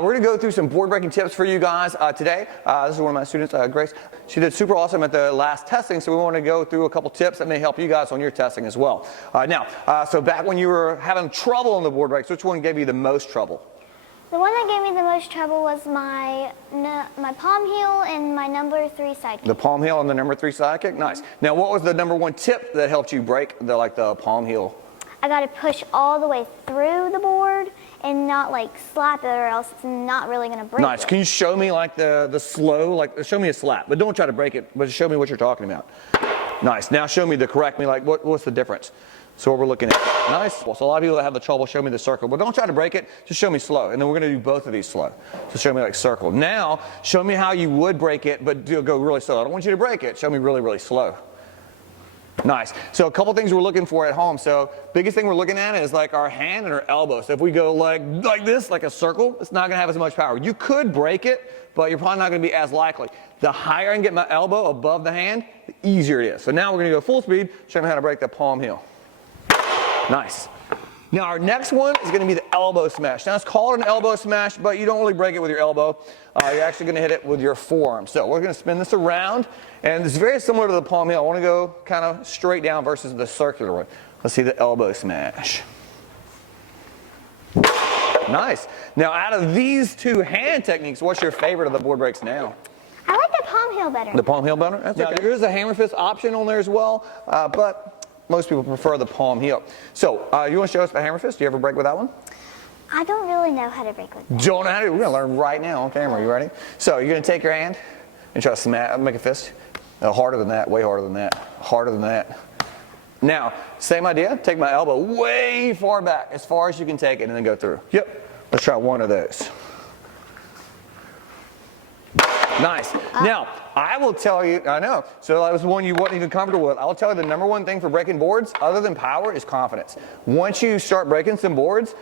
We're going to go through some board breaking tips for you guys today. This is one of my students, Grace. She did super awesome at the last testing, so we want to go through a couple tips that may help you guys on your testing as well. So back when you were having trouble on the board breaks, which one gave you the most trouble? The one that gave me the most trouble was my palm heel and my number 3 sidekick. The palm heel and the number 3 sidekick? Nice. Now, what was the number 1 tip that helped you break the palm heel? I got to push all the way through the board and not like slap it, or else it's not really going to break. Nice. it. Can you show me like the slow, like show me a slap, but don't try to break it, but just show me what you're talking about. Nice. Now show me the correct me, like what's the difference? So what we're looking at. Nice. Well, so a lot of people that have the trouble, show me the circle, but don't try to break it, just show me slow. And then we're going to do both of these slow. So show me like circle. Now, show me how you would break it, but go really slow. I don't want you to break it. Show me really, really slow. Nice. So a couple things we're looking for at home. So biggest thing we're looking at is like our hand and our elbow. So if we go like this, like a circle, it's not going to have as much power. You could break it, but you're probably not going to be as likely. The higher I can get my elbow above the hand, the easier it is. So now we're going to go full speed, show me how to break the palm heel. Nice. Now our next one is going to be the elbow smash. Now it's called an elbow smash, but you don't really break it with your elbow. You're actually going to hit it with your forearm. So we're going to spin this around, and it's very similar to the palm heel. I want to go kind of straight down versus the circular one. Let's see the elbow smash. Nice. Now out of these 2 hand techniques, what's your favorite of the board breaks now? I like the palm heel better. The palm heel better? That's okay. There is a hammer fist option on there as well, but most people prefer the palm heel. So, you want to show us the hammer fist? Do you ever break with that one? I don't really know how to break with that. Don't know how to? We're going to learn right now on camera. You ready? So, you're going to take your hand and try to smash, make a fist. Harder than that, way harder than that, harder than that. Now, same idea. Take my elbow way far back, as far as you can take it, and then go through. Yep. Let's try one of those. Nice. Now, I will tell you, I know, so that was one you wasn't even comfortable with. I will tell you the number 1 thing for breaking boards, other than power, is confidence. Once you start breaking some boards,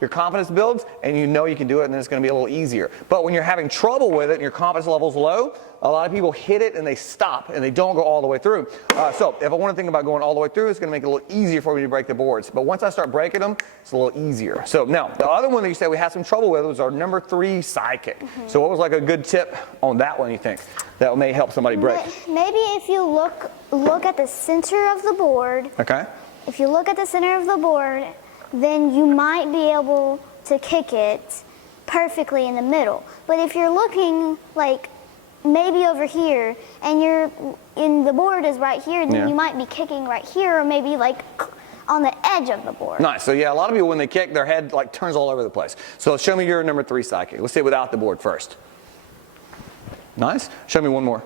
your confidence builds, and you know you can do it, and then it's going to be a little easier. But when you're having trouble with it and your confidence level's low, a lot of people hit it and they stop and they don't go all the way through. So if I want to think about going all the way through, it's going to make it a little easier for me to break the boards. But once I start breaking them, it's a little easier. So now, the other one that you said we had some trouble with was our number 3 sidekick. So what was like a good tip on that one, you think, that may help somebody break? Maybe if you look at the center of the board. Okay. If you look at the center of the board, then you might be able to kick it perfectly in the middle. But if you're looking like maybe over here, and the board is right here, then you might be kicking right here, or maybe like on the edge of the board. Nice. So yeah, a lot of people when they kick, their head like turns all over the place. So show me your number 3 sidekick. Let's see it without the board first. Nice. Show me one more.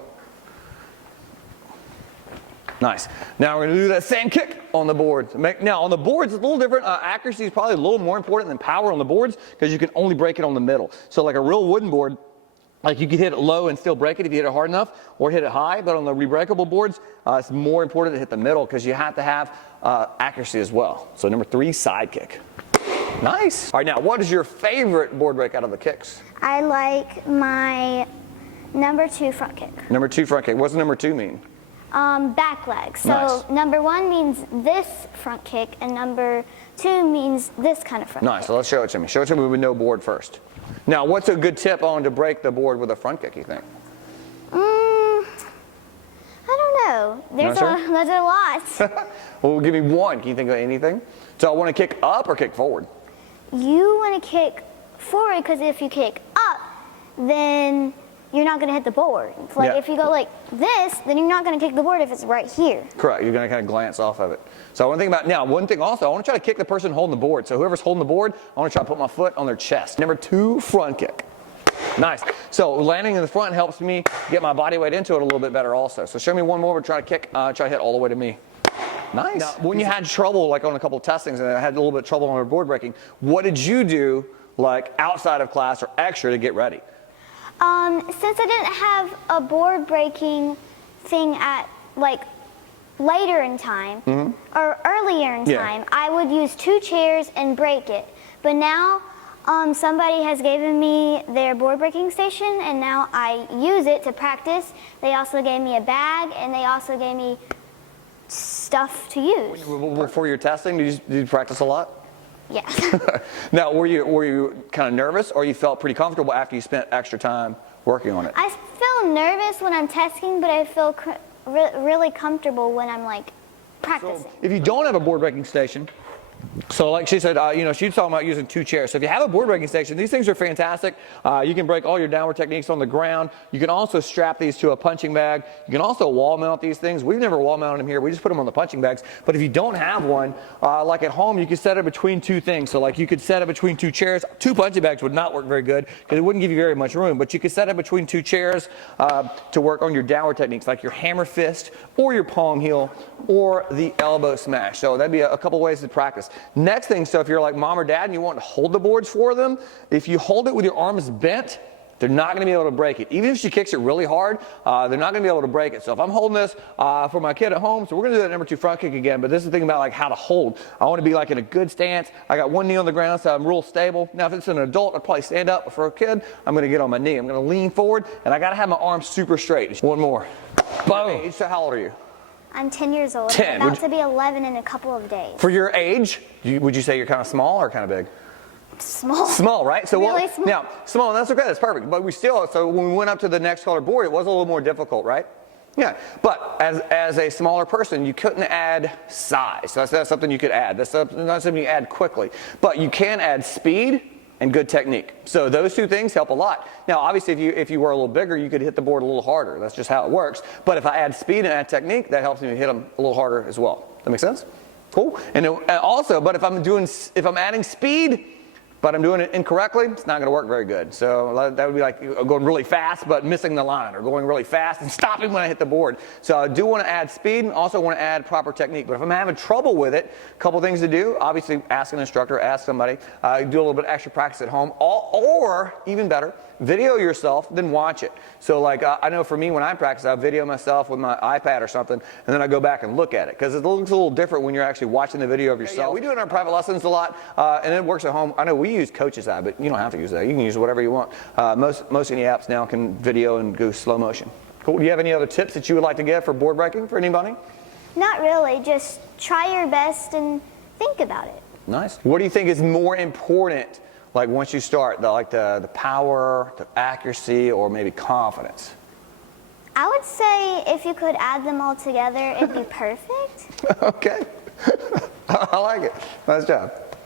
Nice. Now we're going to do that same kick on the board. Now on the boards it's a little different. Accuracy is probably a little more important than power on the boards, because you can only break it on the middle. So like a real wooden board, like you could hit it low and still break it if you hit it hard enough, or hit it high. But on the rebreakable boards, it's more important to hit the middle, because you have to have accuracy as well. So number 3 sidekick. Nice. All right, now what is your favorite board break out of the kicks? I like my number 2 front kick. Number 2 front kick. What's number 2 mean? Back leg. So nice. Number 1 means this front kick, and number 2 means this kind of front kick. Nice. So let's show it to me. Show it to me with no board first. Now, what's a good tip on to break the board with a front kick, you think? I don't know. There's a lot. Well, give me one. Can you think of anything? So I want to kick up or kick forward? You want to kick forward, because if you kick up, then you're not going to hit the board. Like if you go like this, then you're not going to kick the board if it's right here. Correct. You're going to kind of glance off of it. So I want to think about now. One thing also, I want to try to kick the person holding the board. So whoever's holding the board, I want to try to put my foot on their chest. Number 2, front kick. Nice. So landing in the front helps me get my body weight into it a little bit better also. So show me one more. We're trying to kick, try to hit all the way to me. Nice. Now, when you had trouble, like on a couple of testings, and I had a little bit of trouble on our board breaking, what did you do, like outside of class or extra, to get ready? Since I didn't have a board breaking thing at like later in time or earlier in time, I would use 2 chairs and break it. But now somebody has given me their board breaking station, and now I use it to practice. They also gave me a bag, and they also gave me stuff to use. Before your testing, did you practice a lot? Yes. Now, were you kind of nervous, or you felt pretty comfortable after you spent extra time working on it? I feel nervous when I'm testing, but I feel really comfortable when I'm like practicing. If you don't have a board breaking station, so like she said, she's talking about using 2 chairs. So if you have a board breaking station, these things are fantastic. You can break all your downward techniques on the ground. You can also strap these to a punching bag. You can also wall mount these things. We've never wall mounted them here. We just put them on the punching bags. But if you don't have one, like at home, you can set it between 2 things. So like you could set it between 2 chairs. 2 punching bags would not work very good because it wouldn't give you very much room. But you could set it between 2 chairs to work on your downward techniques, like your hammer fist or your palm heel or the elbow smash. So that'd be a couple ways to practice. Next thing, so if you're like mom or dad and you want to hold the boards for them, if you hold it with your arms bent, they're not going to be able to break it. Even if she kicks it really hard, they're not going to be able to break it. So if I'm holding this for my kid at home, so we're going to do that number 2 front kick again, but this is the thing about like how to hold. I want to be like in a good stance. I got one knee on the ground, so I'm real stable. Now if it's an adult, I'd probably stand up. But for a kid, I'm going to get on my knee. I'm going to lean forward, and I got to have my arms super straight. One more. Boom. So how old are you? I'm 10 years old. 10. I'm about to be 11 in a couple of days. For your age, would you say you're kind of small or kind of big? Small. Small, right? So really small. Now, small, and that's okay, that's perfect. But we still, so when we went up to the next color board, it was a little more difficult, right? Yeah, but as a smaller person, you couldn't add size. So that's something you could add. That's not something you add quickly. But you can add speed and good technique. So those 2 things help a lot. Now, obviously, if you were a little bigger, you could hit the board a little harder. That's just how it works. But if I add speed and add technique, that helps me hit them a little harder as well. That make sense? Cool. And also, but if I'm adding speed, but I'm doing it incorrectly, it's not going to work very good. So that would be like going really fast but missing the line, or going really fast and stopping when I hit the board. So I do want to add speed and also want to add proper technique. But if I'm having trouble with it, a couple things to do. Obviously, ask an instructor, ask somebody. Do a little bit of extra practice at home. Or even better, video yourself, then watch it. So like I know for me, when I practice, I video myself with my iPad or something, and then I go back and look at it, because it looks a little different when you're actually watching the video of yourself. Yeah, we do it in our private lessons a lot, and it works at home. I know we use Coach's app, but you don't have to use that. You can use whatever you want. Most any apps now can video and go slow motion. Cool. Do you have any other tips that you would like to give for board breaking for anybody? Not really. Just try your best and think about it. Nice. What do you think is more important, like once you start, the power, the accuracy, or maybe confidence? I would say if you could add them all together, it'd be perfect. Okay. I like it. Nice job.